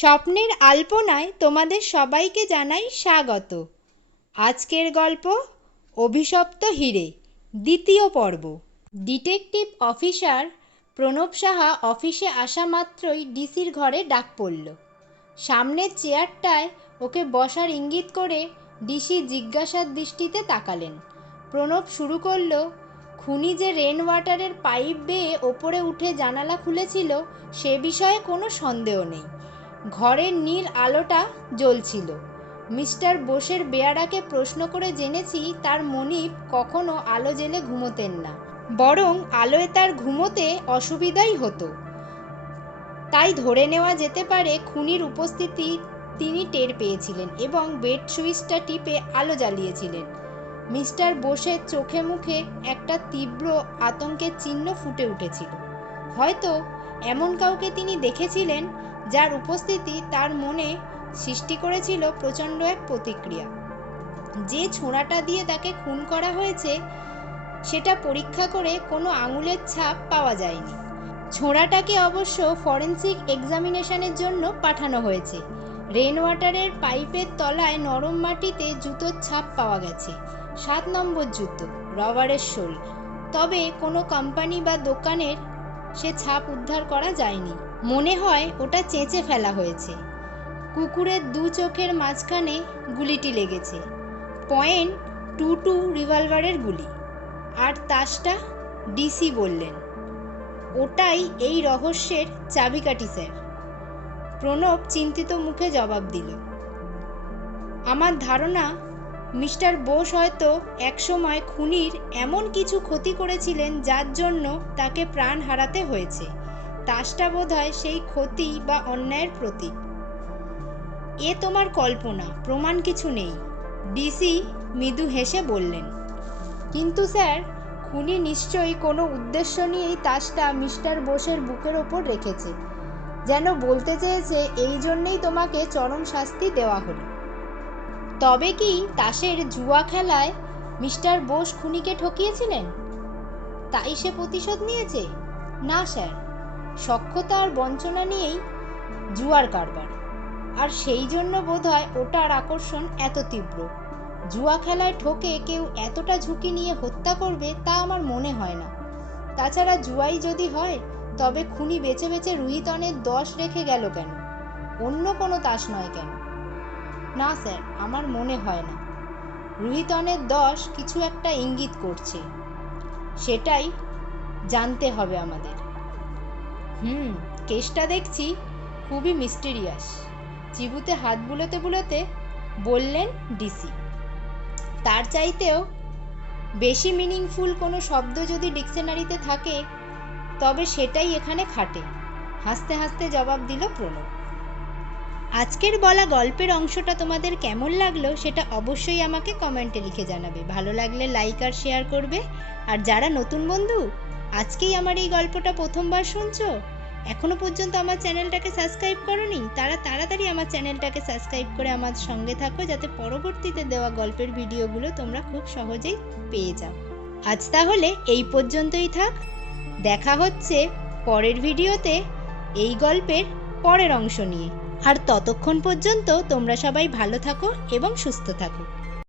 স্বপ্নের আলপনায় তোমাদের সবাইকে জানাই স্বাগত। আজকের গল্প অভিশপ্ত হিরে, দ্বিতীয় পর্ব। ডিটেকটিভ অফিসার প্রণব সাহা অফিসে আসা মাত্রই ডিসির ঘরে ডাক পড়ল। সামনের চেয়ারটায় ওকে বসার ইঙ্গিত করে ডিসি জিজ্ঞাসার দৃষ্টিতে তাকালেন। প্রণব শুরু করল, খুনি যে রেন ওয়াটারের পাইপ বেয়ে ওপরে উঠে জানালা খুলেছিল সে বিষয়ে কোনো সন্দেহ নেই। ঘরের নীল আলোটা জ্বলছিল। মিস্টার বোসের বেয়ারাকে প্রশ্ন করে জেনেছি তার মনিব কখনো আলো জ্বেলে ঘুমোতেন না, বরং আলোয় তার ঘুমোতে অসুবিধাই হতো। তাই ধরে নেওয়া যেতে পারে খুনির উপস্থিতি তিনি টের পেয়েছিলেন এবং বেড সুইচটা টিপে আলো জ্বালিয়েছিলেন। মিস্টার বোসের চোখে মুখে একটা তীব্র আতঙ্কের চিহ্ন ফুটে উঠেছিল। হয়তো এমন কাউকে তিনি দেখেছিলেন যার উপস্থিতি তার মনে সৃষ্টি করেছিল প্রচণ্ড এক প্রতিক্রিয়া। যে ছোঁড়াটা দিয়ে তাকে খুন করা হয়েছে সেটা পরীক্ষা করে কোনো আঙুলের ছাপ পাওয়া যায়নি। ছোঁড়াটাকে অবশ্য ফরেন্সিক এক্সামিনেশনের জন্য পাঠানো হয়েছে। রেন ওয়াটারের পাইপের তলায় নরম মাটিতে জুতোর ছাপ পাওয়া গেছে, 7 নম্বর জুতো, রবারের শোল। তবে কোনো কোম্পানি বা দোকানের সে ছাপ উদ্ধার করা যায়নি। মনে হয় ওটা চেঁচে ফেলা হয়েছে। কুকুরের 2 চোখের মাঝখানে গুলিটি লেগেছে, .22 রিভলভারের গুলি। আর তাসটা? ডিসি বললেন, ওটাই এই রহস্যের চাবিকাঠি স্যার। প্রণব চিন্তিত মুখে জবাব দিল, আমার ধারণা মিস্টার বোস হয়তো একসময় খুনির এমন কিছু ক্ষতি করেছিলেন যার জন্য তাকে প্রাণ হারাতে হয়েছে। তাসটা বোধহয় সেই ক্ষতি বা অন্যায়ের প্রতীক। এ তোমার কল্পনা, প্রমাণ কিছু নেই। ডিসি মৃদু হেসে বললেন, কিন্তু স্যার, খুনি নিশ্চয়ই কোনো উদ্দেশ্য নিয়েই তাসটা মিস্টার বোসের বুকের ওপর রেখেছে, যেন বলতে চেয়েছে এই জন্যেই তোমাকে চরম শাস্তি দেওয়া হলো। তবে কি তাসের জুয়া খেলায় মিস্টার বোস খুনিকে ঠকিয়েছিলেন, তাই সে প্রতিশোধ নিয়েছে? না স্যার, সখ্যতা আর বঞ্চনা নিয়েই জুয়ার কারবার, আর সেই জন্য বোধহয় ওটার আকর্ষণ এত তীব্র। জুয়া খেলায় ঠকে কেউ এতটা ঝুঁকি নিয়ে হত্যা করবে তা আমার মনে হয় না। তাছাড়া জুয়াই যদি হয় তবে খুনি বেছে বেছে রুহিতনের 10 রেখে গেল কেন? অন্য কোনো তাস নয় কেন? না স্যার, আমার মনে হয় না। রুহিতনের 10 কিছু একটা ইঙ্গিত করছে, সেটাই জানতে হবে আমাদের। কেসটা দেখছি খুবই মিস্টেরিয়াস। চিবুতে হাত বুলোতে বুলোতে বললেন ডিসি। তার চাইতেও বেশি মিনিংফুল কোনো শব্দ যদি ডিকশনারিতে থাকে তবে সেটাই এখানে খাটে, হাসতে হাসতে জবাব দিল প্রণব। আজকের বলা গল্পের অংশটা তোমাদের কেমন লাগলো সেটা অবশ্যই আমাকে কমেন্টে লিখে জানাবে। ভালো লাগলে লাইক আর শেয়ার করবে। আর যারা নতুন বন্ধু, আজকেই আমার এই গল্পটা প্রথমবার শুনছো, এখনো পর্যন্ত আমার চ্যানেলটাকে সাবস্ক্রাইব করোনি, তারা তাড়াতাড়ি আমার চ্যানেলটাকে সাবস্ক্রাইব করে আমার সঙ্গে থাকো, যাতে পরবর্তীতে দেওয়া গল্পের ভিডিওগুলো তোমরা খুব সহজেই পেয়ে যাও। আজ তাহলে এই পর্যন্তই থাক। দেখা হচ্ছে পরের ভিডিওতে এই গল্পের পরের অংশ নিয়ে। আর ততক্ষণ পর্যন্ত তোমরা সবাই ভালো থাকো এবং সুস্থ থাকো।